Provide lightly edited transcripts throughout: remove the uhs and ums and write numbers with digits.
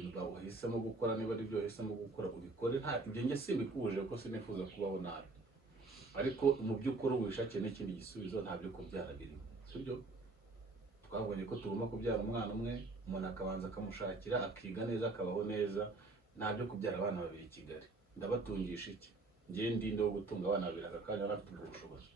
ibintu bahisemo gukora, niba ari byo wahisemo gukora ubikore, nta ibyo njye simbikuje kuko sinifuza kubaho nabi, ariko mu by'ukuri ubishakiye n'ikindi gisubizo ntabyo kubyara birimo, sibyo? Twabonye ko tugomba kubyara umwana umwe, umuntu akabanza akamushakira akiga neza akabaho neza, ntabyo kubyara abana babiri i Kigali. Ndabatungisha iki? Ngiye ndinde wo gutunga abana babiri aka kanya nafite ubushobozi.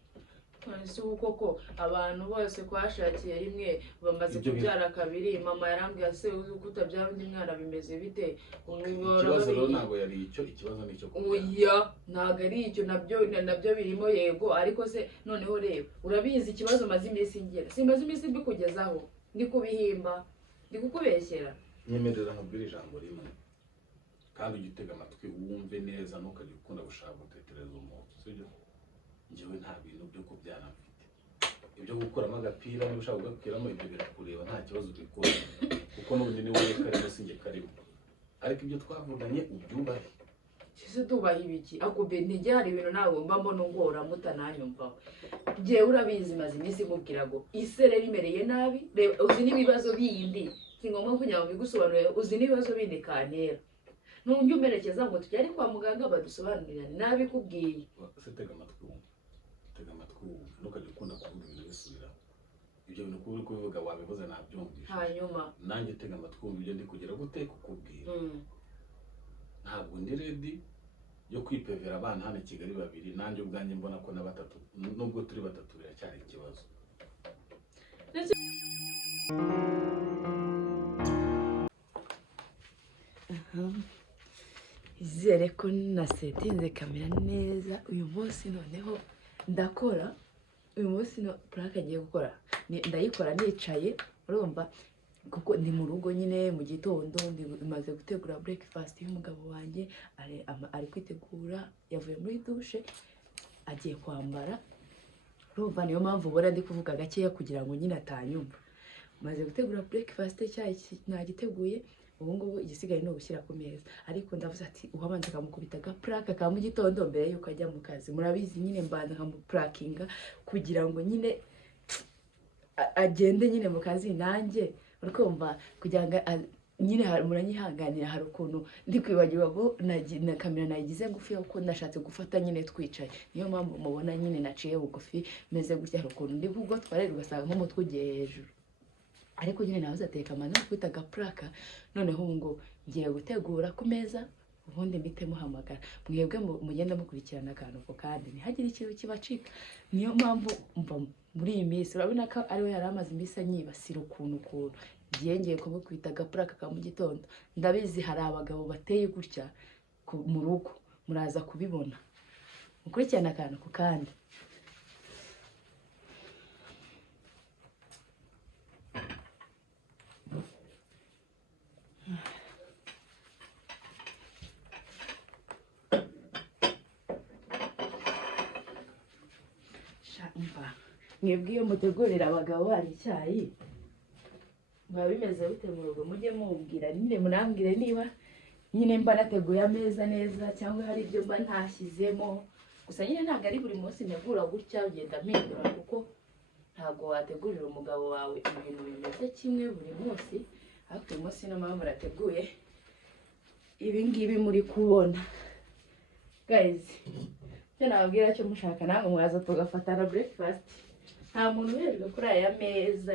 Si koko abantu bose kwashakiye rimwe bamaze kubyara kabiri, mama yarambwiye se uzi ko utabyara undi mwana bimeze bite? Ikibazo rero ntabwo yari icyo, ikibazo nicyo oya ntabwo ari icyo, nabyo birimo yego, ariko se noneho reba urabizi ikibazo maze iminsi ngira, simaze iminsi mbikugezaho ndi kubihimba ndi kukubeshyera. Nyemerera nkubwire ijambo rimwe kandi ugitega amatwi wumve neza, ntukajye ukunda gushaka gutekereza umuntu, sibyo? Njyewe nta bintu byo kubyara mfite, ibyo gukuramo agapira niba ushaka kugakiramo ibyo birakureba, nta kibazo ubikora kuko n'ubundi ni wowe karimo sinjye karimo, ariko ibyo twavuganye ubyubahe. Kise tubaha ibiki akube ntijya hari ibintu nawe mba mbona ngora mutananyumvaho. Jewe urabizi maze iminsi mubwira ngo isereri imereye nabi, uzi n'ibibazo bindi singomba kugira ngo bigusobanurire, uzi n'ibibazo bindi kantera nunjye umerekeza ngo tujye kwa muganga badusobanurira nabikubwiye. Tega amatwi wumve, tega amatwi wumve, ntukajye ukunda kuvuga ibintu bisubiraho, ibyo bintu kuri kubivuga wabivuze nabyumvishe, hanyuma nanjye tega amatwi wumve ibyo ndi kugira gute kukubwira. Ntabwo ndi ready yo kwipevera abana hano i Kigali babiri, nanjye ubwanjye mbona ko na batatu, nubwo turi batatu biracyari ikibazo. Izere ko nasetinze kamera neza uyu munsi, noneho ndakora uyu munsi no prank agiye gukora ndayikora nicaye, urumva kuko ndi mu rugo nyine mu gitondo maze gutegura breakfast y'umugabo wanjye, ari kwitegura yavuye muri douche agiye kwambara, urumva niyo mpamvu ubona ndi kuvuga gakeya kugira ngo nyine atanyumva. Maze gutegura breakfast cyayi nagiteguye, ubu ngubu igisigaye no gushyira ku meza, ariko ndavuze ati uhabanza akamukubita agapraka ka mu gitondo mbere yuko ajya mu kazi. Murabizi nyine mbanza nkamuprakinga kugira ngo nyine agende nyine mu kazi, nanjye urikumva kugira ngo nyine muranyihanganira, hari ukuntu ndi kwibagirwa ngo na kamera nayigize ngufi kuko ndashatse gufata nyine twicaye, niyo mpamvu mubona nyine naciye bugufi meze gutya, hari ukuntu ndi bugwa twarere ugasanga nk'umutwe ugiye hejuru, ariko nyine nawe uzateka amano kwita gapraka. Noneho ngo ngiye gutegura ku meza, ubundi mbite muhamagara mwebwe mugenda mukurikirana akantu ko kandi ntihagire ikintu kibacika. Niyo mpamvu mva muri iyi minsi urabona ko ari we yari amaze iminsi anyibasira ukuntu ngiye kumukubita agapraka ka mu gitondo. Ndabizi hari abagabo bateye gutya mu rugo, muraza kubibona mukurikirana akantu ko kandi. Mwebwe iyo mutegurira abagabo banyu icyayi biba bimeze bite mu rugo? Mujye mubwira nyine, munambwire niba nyine mba nateguye ameza neza cyangwa hari ibyo mba ntashyizemo. Gusa nyine ntabwo ari buri munsi ntegura gutya, ugenda mpindura kuko ntabwo wategurira umugabo wawe ibintu bimeze kimwe buri munsi, ariko uyu munsi niyo mpamvu nateguye ibi ngibi muri kubona. Guys, icyo nababwira cyo mushaka namwe mwaza tugafatana breakfast, nta muntu uherwa kuri aya meza.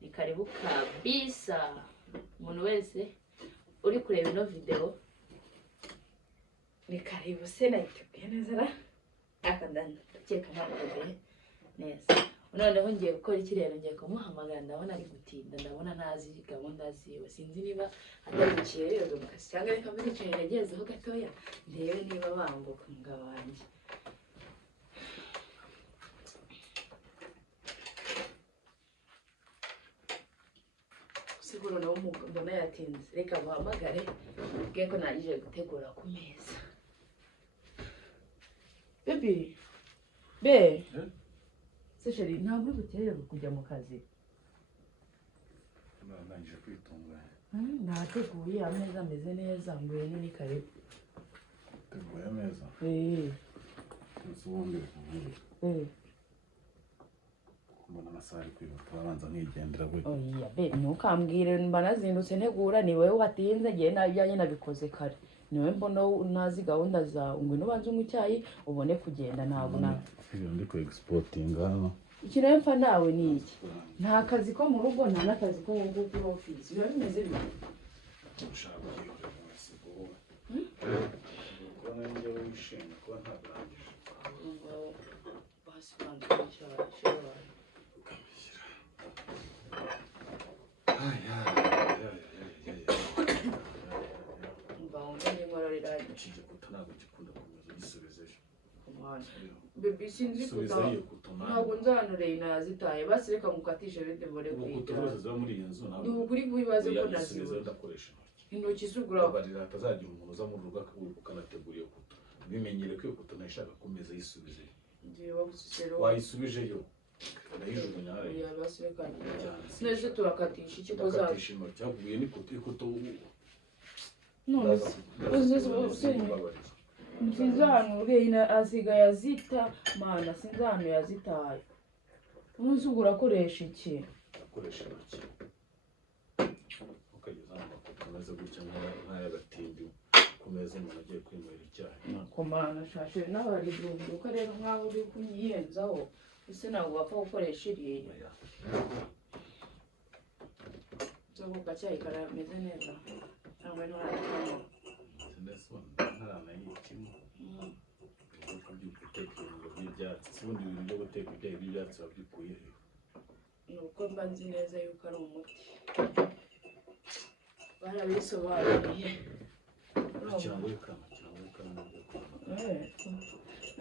Ni karibu kabisa umuntu wese uri kureba ino video, ni karibu. Se nayiteguye neza ra akandakeka ntabwo neza. Noneho ngiye gukora iki rero? Ngiye kumuhamagara, ndabona ari gutinda, ndabona ntazi gahunda ziwe, sinzi niba atarikiye rero mu kazi cyangwa reka mbicaye yagezeho gatoya ndebe niba banguka umugabo wanjye. Siguro nawe mbona yatinze, reka muhamagare bwe ko nagije gutegura ku meza. Baby Sesheri, ntabwo guterera kujya mu kazi? Nangije kwitunganya. Nateguye ameza ameze neza, nguye nini karibu. Teguye ameza? Ubundi mbona amasaha ari kwihuta babanza nkigendera gutya. oya be ntukambwire mba nazindutse ntegura ni wowe watinze ngiye nabijyanye nabikoze kare niwe mbona ntazi gahunda zawe ngwino ubanze unywe icyayi ubone kugenda ntabwo ibyo ndi ku exportinga hano ikintu mpfa nawe ni iki nta kazi ko mu rugo nta n'akazi ko mu kuri ofisi biba bimeze bite ushaka kwiyobora wese wowe kubona njyewe wishimye kuba ntaburangije basibanze icyayi ukabishyira mbanza n'inkorora iki gikuta ntabwo gikunda komeza gisubizeyo bebe sinzi subizayo kutuma ntabwo nzanureye nazitaye basi reka mukatishe bende mbone urukuta rwose ziba muri iyi nzu ntabwo ni ukuri kubibaze ko nazisubizayo ndakoresha intoki zugura barira hatazagira umuntu uza mu rugo ukanategura iyo kuta bimenyere ko iyo kuta nayishaka kumeza yisubizeyo ngiye bagusisero wayisubijeyo nayijugunya ya basi reka neze turakatisha iki ko zaje ndakatisha intoki havuye n'ikuta ikuta none sinzi ahantu ureyina asigaye azita mana sinzi ahantu yazitaye umunsi ugura akoresha iki akoresha intoki ukageza mu makuta ameze gutya nk'ay'agatimbi ku meza umuntu agiye kwinywera icyayi ku mana shashe n'abaridunduka rero nk'aho uri kunyiyenzaho ese ntabwo wapfa gukoresha iriya nzoguka cyayi karameze neza cyangwa ntarakamo ntaranayikimo guteka ibirungo by'ibyatsi si ubundi ibintu byo guteka ibyayi by'ibyatsi wabyikuye ni uko mba nzi neza yuko ari umuti barabisobanuriye kirangurikana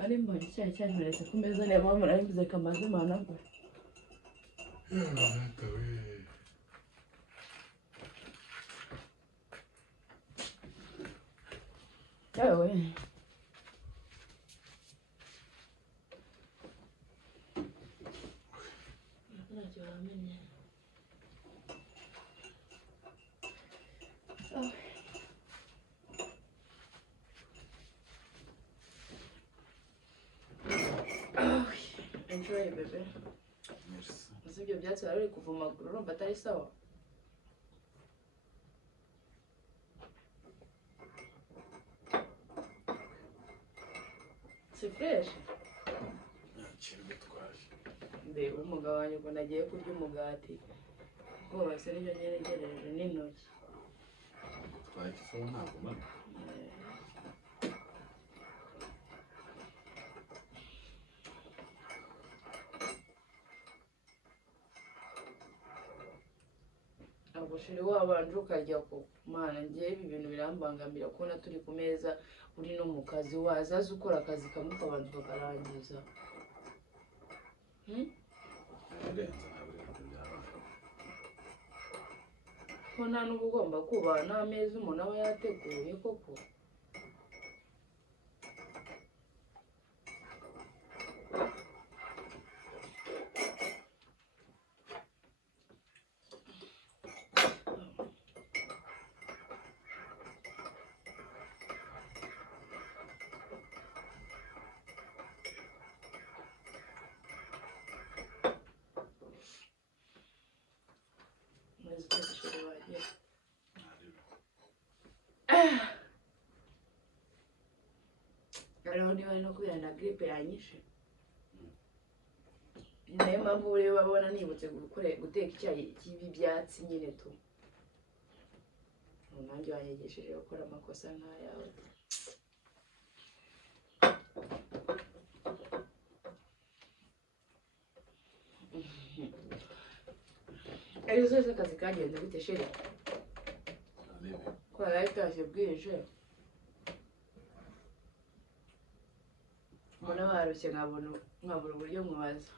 ari mbona icyayi cyanyoretse ku meza niyo mpamvu narabivuze kamaze managura yewe ntacyo wamenye enjoy bebe ese ibyo byatsi wari uri kuvumagura urumva atari sawa si fresh mbega umugabo wanjye ngo nagiye kurya umugati rwose nibyo ngeregereje n'intoki twagiseho ntabwo mani ntabwo shiri wabanje ukarya ko mana ngewe ibi bintu birambangamira kubona turi ku meza uri no mu kazi wazaza ukora akazi kamwe ukabanza ukakarangiza ko nta n'uba ugomba kubaha n'ameza umuntu aba yateguye koko hariho niba ari no kubera na gripe yanyishe niyo mpamvu rero babona nibutse guteka icyayi cy'ibi byatsi nyine tu nanjye wanyegesheje gukora amakosa nk'ayawe ejo zose akazi kagenze bite sheri ko yarayitashye bwije mbona barushye nkabura uburyo mubaza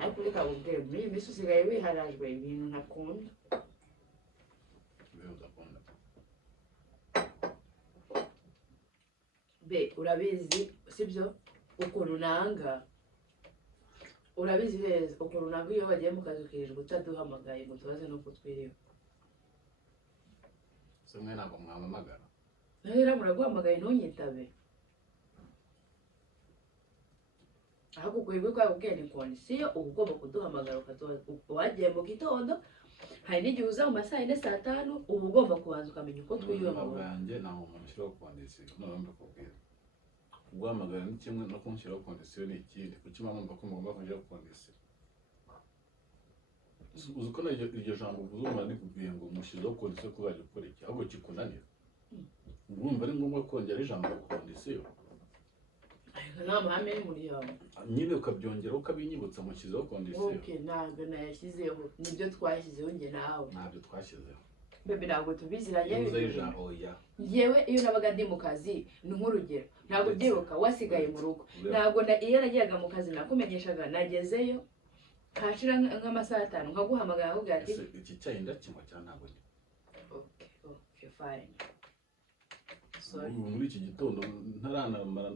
ariko reka nkubwire muri iyi minsi usigaye wiharajwe ibintu ntakunda be urabizi sibyo ukuntu nanga urabizi neza ukuntu nanga iyo bagiye mu kazi ukirirwa utaduhamagaye ngo tubaze nuko twiriwe se mwe ntabwo mwamamagara rero muraguhamagaye ntunyitabe ahubwo kwebwe twabubwiye ni kondisiyo uba ugomba kuduhamagara ukaduha wagiye mu gitondo hari n'igihe uza mu masaha yine saa tanu uba ugomba kubanza ukamenya uko twiyuwe mu rugo bwanjye nta muntu ushyiraho kondisiyo noneho mbikubwira guhamagara ni kimwe no kumushyiraho kondisiyo ni ikindi kuki mpamvu ko mugomba kongera kondisiyo uzi ko iryo jambo uvuze umuntu rikubwiye ngo mushyizeho kondisiyo ko uzajya ukora iki ahubwo kikunanira urumva ari ngombwa kongera ijambo kondisiyo ariko nta mahame y'umuryango nyine ukabyongeraho ukabinyibutsa mushyizeho kondisiyo ntabwo nayashyizeho nibyo twashyizeho njye nawe ntabyo twashyizeho bebe ntabwo tubiziranye oya yewe iyo nabaga ndi mu kazi ni nk'urugero ntabwo ubyibuka wasigaye mu rugo ntabwo iyo nageraga mu kazi nakumenyeshaga nagezeyo hashira nk'amasaha 5 nkaguhamagara ahubwo ati iki cyayi ndakinywa cyane ntabwo ni okay fine muri iki gitondo ntaramara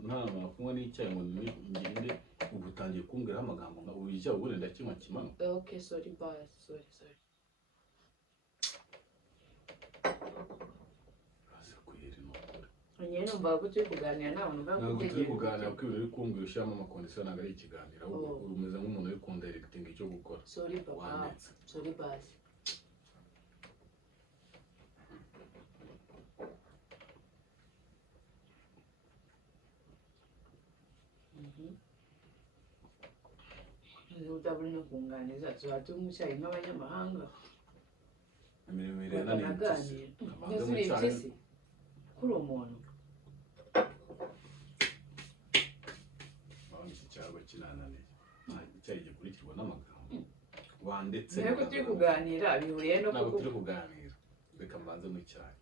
kunywa n'icyayi ngo ngende ubu utangiye kumbwira amagambo ngo ubu icyayi ubundi ndakinywa kimano okay sorry boss sorry nyine numva ko turi kuganira nta muntu ntabwo turi kuganira kuko ibintu uri kumbwira ushyiramo amakondisiyo ntabwo ari ikiganiro ahubwo umeze nk'umuntu uri kundirectinga icyo gukora sorry papa sorry boss utaburi no kunganiza tuba mucyayi nk'abanyamahanga imirimo irena ni impyisi kuri umuntu iki cyaba kinananiye icyayi gikurikirwa n'amagambo wandetse ntabwo turi kuganira bihuriye no ntabwo turi kuganira reka mbanze mu cyayi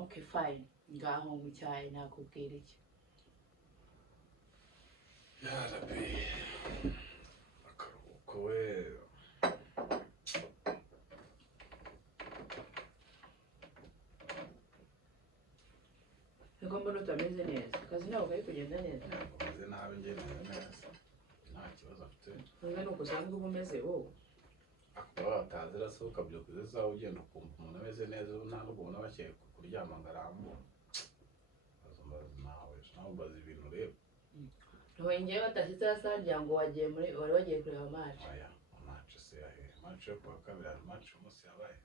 okay fine ngaho mu cyayi nakubwira iki yarabe akaruhuko we niko mbona utameze neza akazi ntabwo kari kugenda neza umeze nabi ngeneye neza nta kibazo afite nubwo ni uko usanzwe uba umeze wowe akaba watazira se ukabyuka izo sawa ugenda ukumva umuntu ameze neza nta n'ubwo ubona bakeye kuryama ngo arambure nawe ubaza ibintu rero ntiwongeye batashyize asangira ngo wari wagiye kureba match aya match se yahe match yo kuwa kabiri hari match umunsi yabaye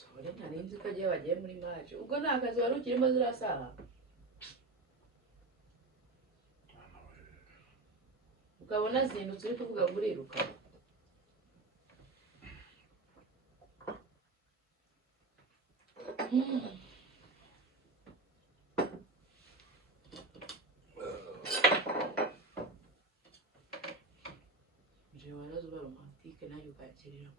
sore ntarinzi ko agiye bagiye muri match ubwo nta kazi wari ukirimo ziriya saha ukabona zindutse uri kuvuga ngo uriruka je warazuba romantike nayo ukakirira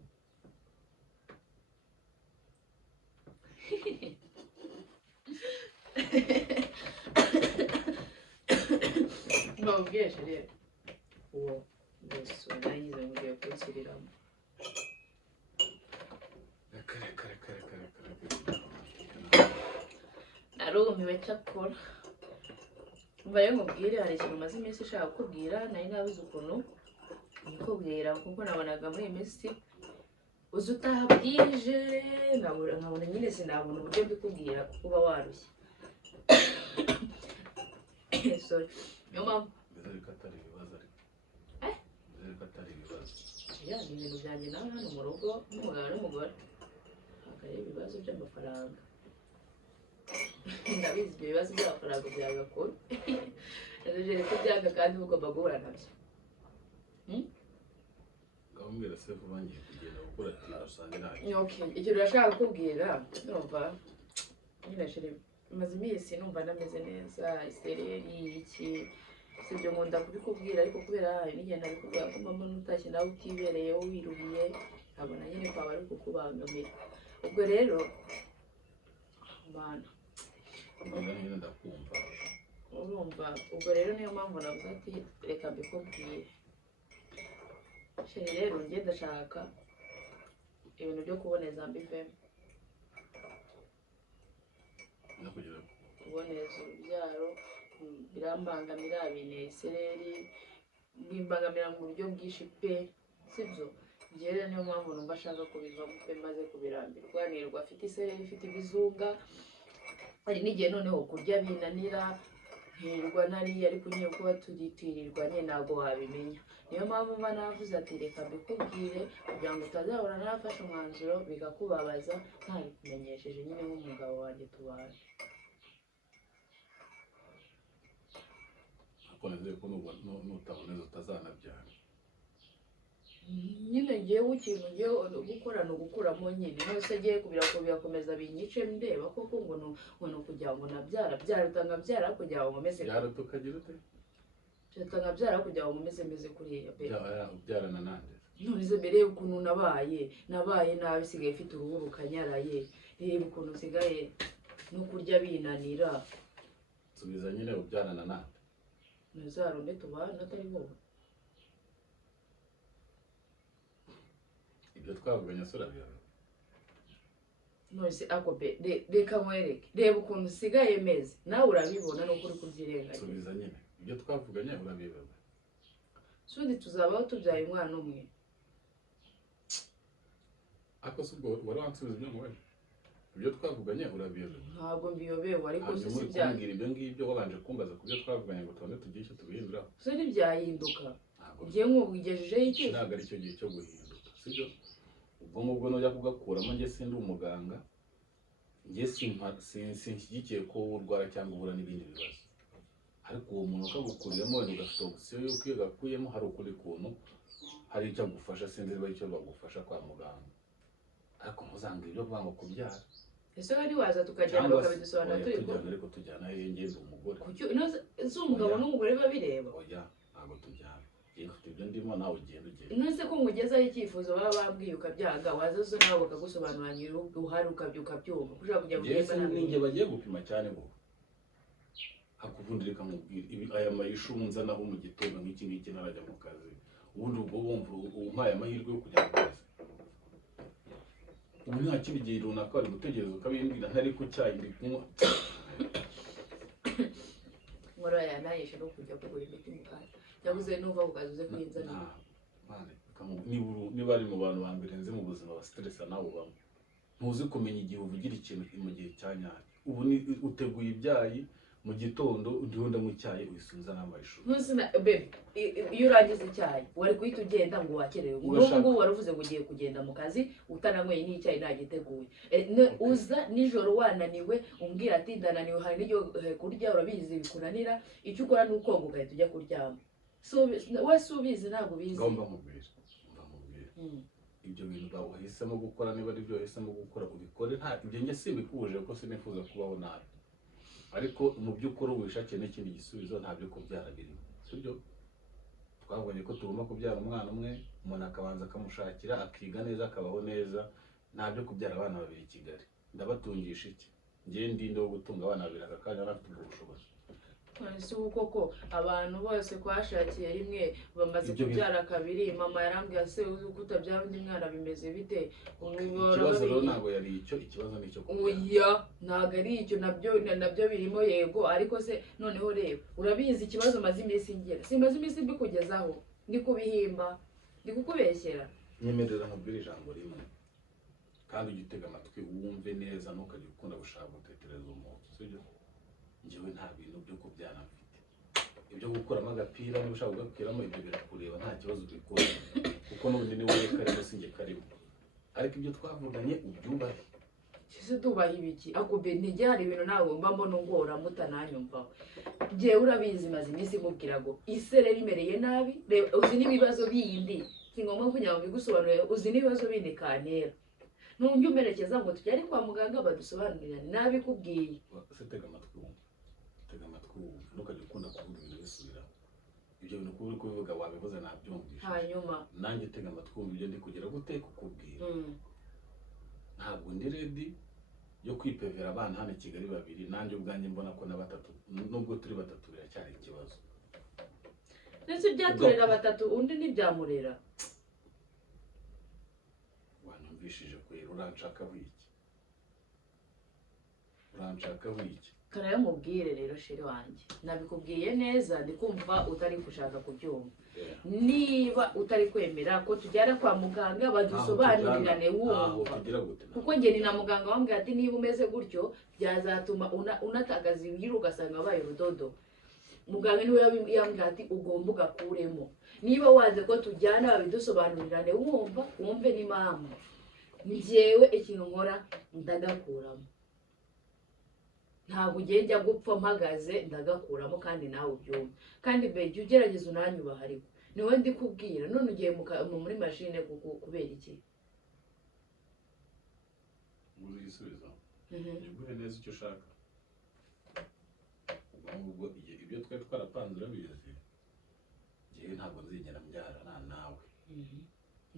mbabweshe rero uwo mbese nagize ngo ugiye kunsiriramo narumiwe cyakora mva rero nkubwire hari ikintu umaze iminsi ushaka kukubwira nari nabuze ukuntu nkikubwira kuko nabonaga muri iyi minsi uzi utaha bwije nkabona nyine sinabona uburyo mbikubwira kuko uba warushye sorry niyo mpamvu bizareka atari ibibazo ariko bizareka atari ibibazo ya ni ibintu byanjye nawe hano mu rugo n'umugabo n'umugore ntabwo ari ibibazo by'amafaranga ndabizi ibyo bibazo by'amafaranga byagakora ndabizi ko byanga kandi ugomba guhura nabyo ngambwira se vuba ngiye kugenda gukora ati usanga ntacyo ikintu urashaka kukubwira numva nyine shiri maze iminsi numva nameze neza isereri iki sibyo nkunda kubikubwira ariko kubera hari n'igihe nabikubwira ko mba mbona utashye nawe utibereyeho wiruhiye nkabona nyine kwaba ari kukubangamira ubwo rero bana nyine ndakumva urumva ubwo rero niyo mpamvu navuze ati reka mbikubwire sheri rero njye ndashaka ibintu byo kuboneza mbivemo kuboneza urubyaro birambangamira bintera isereri bimbangamira mu buryo bwinshi pe sibyo njye rero niyo mpamvu numva ashaka kubivamo pe maze kubirambirwa nirwa afite isereri ifite ibizunga hari n'igihe noneho kurya binanira ntirirwa nariye ariko nyine kuba turitirirwa nyine ntabwo wabimenya, niyo mpamvu mba navuze ati reka mbikubwire kugira ngo utazahora nafashe umwanzuro bikakubabaza ntabikumenyesheje nyine nk'umugabo wanjye tubana. ariko nizeye ko nutaboneza utazanabyara. nyine ngewe ikintu ngewe gukora ni ugukuramo nyine nose agiye birakomeza binyice ndeba koko ngo ni ukugira ngo nabyara utabyara kugira ngo nkomeze byaruta ukagira ute utabyara kugira ngo nkomeze kuriya pe ubyarana nande none se mbere ukuntu nabaye nabi sigaye mfite uruhu rukanyaraye, reba ukuntu usigaye no kurya binanira. subiza nyine ubyarana nande ntuzarumbe tubana atari wowe. ibyo twavuganye sura byawe none se ako be reka nkwereke, reba ukuntu usigaye meze nawe urabibona nuko uri kubyirengagiza. subiza nyine ibyo twavuganye urabibaza. sundi tuzabaho tubyaye umwana umwe. ako si ubwo wari wansubiza ibyo nkubona ibyo twavuganye urabiyobewe. ntabwo mbiyobewe ariko si hanyuma uri bya kumbwira ibyo ngibyo wabanje kumbaza ku byo twavuganye ngo tubone tugire icyo tubihinduraho. so ntibyahinduka ntabwo ngiye nk'ubigejejeho iki ntabwo ari cyo gihe cyo guhinduka sibyo. ubwo ngubwo nujya kugakuramo njye sindi umuganga, njye sinshyigikiye ko urwara cyangwa uhura n'ibindi bibazo, ariko uwo muntu ukagukuriyemo wenda ugafite opsiyo y'uko iyo gakuyemo hari ukundi kuntu hari icyo agufasha, sinzi niba icyo bagufasha kwa muganga, ariko ntuzange ibyo kuvuga ngo kubyara. ese wari waza tukajyana bakabidusobanura turi tujyana, ariko tujyana ngende umugore si umugabo n'umugore babireba. oya ntabwo tujyana, ufite ibyo ndimo nawe ugenda nose ko nkugezaho icyifuzo baba bambwiye ukabyaga waza zo nawe bakagusobanurira uhari ukabyumva ushobora kujya guheza ninjye bagiye gupima cyane ngo hakuvundirika mubwira aya mayishu nzanaho mu gitondo nk'iki ngiki narajya mu kazi, ubundi ubwo wumva umpaye amahirwe yo kujya mu kazi. ubu nta kindi gihe runaka wari gutegereza ukabimbwira ntari ku cyayi ndi kunywa. nkora yanayishe no kujya kugura imiti mu kazi yabuze nuva ku kazi uze kwinzanira. niba ari mu bantu ba mbere nzi mu buzima bastressa nawe ubamo, ntuzi kumenya igihe uvugira ikintu mu gihe cya nyacyo. ubu ni uteguye ibyayi mu gitondo ndiho ndanywa icyayi wisunza n'amayishu. bebe iyo urangiza icyayi wari guhita ugenda ngo wakerewe, n'ubu ngubu wari uvuze ngo ugiye kugenda mu kazi utananyweye n'icyayi ntagiteguye. uza nijoro wananiwe umbwira ati ndananiwe hari n'ibyo kurya urabizi bikunanira, icyo ukora ni ukoga ugahita ujya kuryama. wese ubizi ntabwo ubizi. ngomba mubwira ibyo bintu wahisemo gukora, niba ari byo wahisemo gukora ubikore, nta ibyo njye simbikuje ko sinifuza kubaho nabi, ariko mu by'ukuri wishakiye n'ikindi gisubizo ntabyo kubyara birimo sibyo. twabonye ko tugomba kubyara umwana umwe, umuntu akabanza akamushakira akiga neza akabaho neza, ntabyo kubyara abana babiri i Kigali. ndabatungisha iki njye ndinde wo gutunga abana babiri aka kanya bafite ubwo bushobozi? si ubu koko abantu bose twashakiye rimwe bamaze kubyara kabiri, mama yarambwira se uzi ko utabyara undi mwana bimeze bite? ikibazo rero ntabwo yari icyo, ikibazo ni icyo oya ntabwo ari icyo, nabyo birimo yego, ariko se noneho reba urabizi ikibazo maze iminsi ngira, simaze iminsi mbikugezaho ndi kubihimba ndi kukubeshyera. nyemerera nkubwire ijambo rimwe kandi ujye utega amatwi wumve neza, ntukajya ukunda gushaka gutetereza umuntu sibyo. njyewe nta bintu byo kubyara mfite, ibyo gukuramo agapira niba ushaka kugakuramo ibyo birakureba nta kibazo ubikora, kuko n'ubundi ni wowe karimo sinjye karimo, ariko ibyo twavuganye ubyubahe. Kise tubaha ibiki akube ntege hari ibintu nawe mba mbona ungora mutananyumvaho. Jewe urabizi maze iminsi mubwira ngo isere rimereye nabi, uzi n'ibibazo bindi si ngombwa kugira ngo bigusobanurire, uzi n'ibibazo bindi kantera nunjye umerekeza ngo tujyane kwa muganga badusobanurira nabikubwiye. tega amatwi ntukajya ukunda kuvuga ibintu bisubiraho, ibyo bintu kuba uri kubivuga wabivuze nabyumvise, hanyuma nanjye tega amatwi wumva ibyo ndi kugira gute kukubwira. ntabwo ndi ready yo kwipevera abana hano i Kigali babiri, nanjye ubwanjye mbona ko na batatu, nubwo turi batatu biracyari ikibazo. ndetse byaturera batatu undi ntibyamurera. wanyumvishije kwera uranshakaho iki? Karayamubwire rero sheri wanjye nabikubwiye neza ndikumva utari gushaka kubyumva. niba utari kwemera ko tujyana kwa muganga badusobanurirane wumva, kuko njye ni na muganga wambwira ati niba umeze gutyo byazatuma unatagaza ibiro ugasanga wabaye urudodo. muganga niwe yambwira ati ugomba ugakuremo, niba waze ko tujyana babidusobanurirane wumve n'impamvu, njyewe ikintu nkora ndagakuramo, ntabwo ugenda gupfa mpagaze ndagakuramo kandi nawe ubyumva, kandi jya ugerageza unanyubaha, ariko niwe ndi kubwira. None ugiye muri mashine kubera iki? uzi igisubizo niguhe neza icyo ushaka. ubwo ibyo twari twarapanze urabizi, njyewe ntabwo nzigera mbyarana nawe,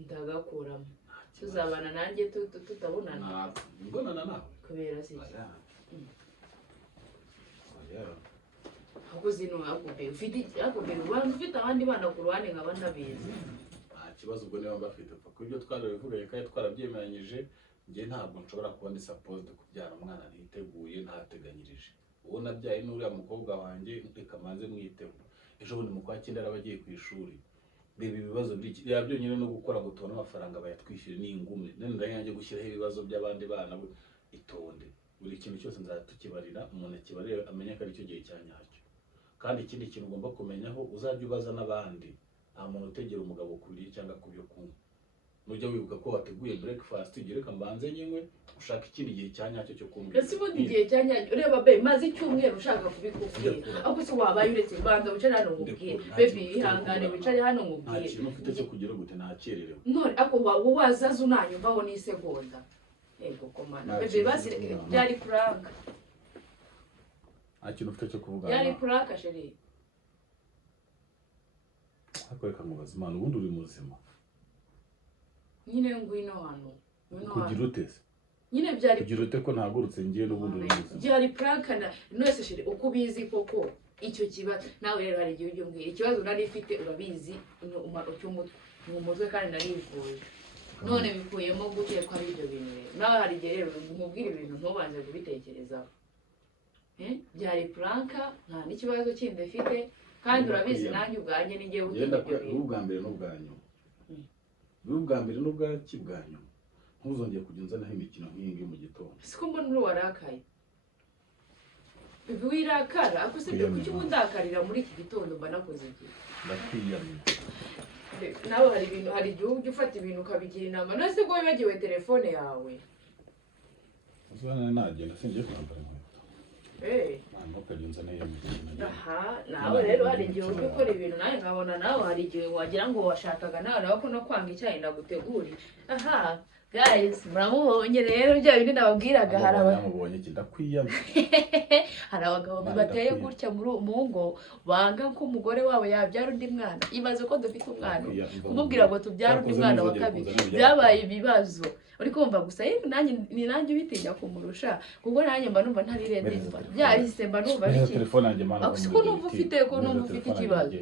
ndagakuramo, tuzabana nanjye tutabonana, mbonana nawe kubera si ahubwo zino ufite abandi bana ku ruhande nkaba ntabizi. nta kibazo, ubwo niba mbafite kuko ibyo twarabivugaye kandi twarabyemeranyije. njye ntabwo nshobora kuba ndi supposed kubyara umwana ntiteguye ntateganyirije. uwo nabyaye n'uriya mukobwa wanjye reka manze mwiteho, ejo bundi mu kwa 9 araba agiye ku ishuri. reba ibibazo by'iki byonyine no gukora ngo tubone amafaranga bayatwishyure ni ingume, none ndayanjye gushyiraho ibibazo by'abandi bana. itonde buri kintu cyose nzatukibarira, umuntu akibarire amenye ko ari cyo gihe cya nyacyo. kandi ikindi kintu ugomba kumenyaho, uzajya ubaza n'abandi, nta muntu utegera umugabo ku biryo cyangwa ku byo kunywa. nujya wibuka ko wateguye breakfast, reka mbanze nyinywe, ushaka ikindi gihe cya nyacyo cyo kumbwira. ese ubundi igihe cya nyacyo ureba maze icyumweru ushaka kubikubwira, ahubwo se wabaye uretse banza wicare hano nkubwire, baby ihangane wicare hano nkubwire. nta kintu ufite cyo kugira gute nakererewe, none ako wazaza unanyumvaho n'isegonda. Yego komana baby basi byari prank, nta kintu ufite cyo kuvuga. byari prank sheri. akoreka mubaza Imana, ubundi uri muzima nyine ngwino hano kugira utese, nyine byari kugira ute ko ntagurutse ngiye n'ubundi uri muzima. byari prank nose sheri, uko ubizi koko icyo kibazo. nawe rero hari igihe ujya umbwira ikibazo nari ifite, urabizi mu mutwe kandi narivuje, none bikuyemo gute ko ari ibyo bintu. rero nawe hari igihe rero nkubwira ibintu ntubanze kubitekerezaho. byari prank, nta n'ikibazo kindi mfite, kandi urabizi nanjye ubwanjye n'igihe ugenda ubwa mbere n'ubwa nyuma, n'ubwa mbere n'ubwa kibwa nyuma, ntuzongeye kujya unzanaho imikino nk'iyi mu gitondo. siko mbona uri warakaye wirakara, ako sibyo kuki undakarira muri iki gitondo mba nakoze igihe. ndakwiyamye nawe hari ibintu, hari igihe ujya ufata ibintu ukabigira inama, none se ko wibagiwe telefone yawe. uzana nagenda singiye kwambara inkweto, ntukajya unzanaho iyo mikino. aha nawe rero hari igihe ujya ukora ibintu nawe nkabona nawe hari igihe wagira ngo washakaga nawe ko no kwanga icyayi ndagutegurira. aha guys muramubonye rero bya bindi nababwiraga, hari abamubonye kidakwiyamye hari abagabo bateye gutya mu ngo banga ko umugore wabo yabyara undi mwana. ibaze ko dufite umwana, kumubwira ngo tubyara undi mwana wa kabiri byabaye ibibazo. uri kumva gusa ni nanjye ubitinya kumurusha, kuko nanjye mba numva ntari ready, byahise mba numva biki telefone yanjye mana, ako siko numva ufite ikibazo.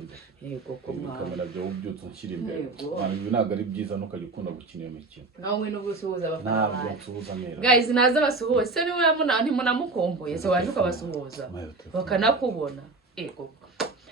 yego ko kamera byo ubyutse unshyira imbere, ibi ntabwo ari byiza, ntukajya ukunda gukina iyo mikino. nawe no gusuhuza abafana, ntabwo nsuhuza mera guys naza basuhuza, se niwe ntimunamukumbuye, se waje ukabasuhuza bakanakubona. yego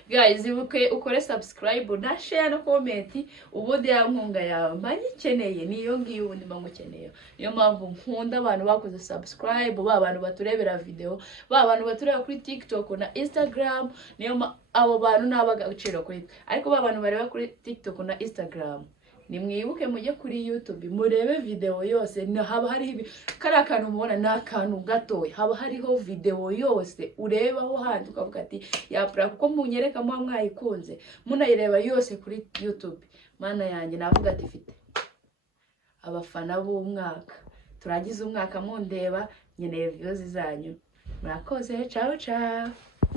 guys ibuke ukore subscribe na share no comment, ubundi ya nkunga yawe mba nyikeneye, niyo ngiyo ubundi mba ngukeneye. niyo mpamvu nkunda abantu bakoze subscribe, abantu baturebera video, abantu batureba kuri TikTok na Instagram, niyo abo bantu n'abagaciro kuri, ariko abantu bareba kuri TikTok na Instagram nimwibuke mujye kuri YouTube murebe video yose, haba hariho kariya kantu mubona ni akantu gatoya, haba hariho video yose urebaho handi ukavuga ati yapura, kuko munyereka muba mwayikunze munayireba yose kuri YouTube. mana yanjye navuga ati fite abafana b'umwaka, turagize umwaka mundeba, nkeneye views zanyu. murakoze, ciao ciao.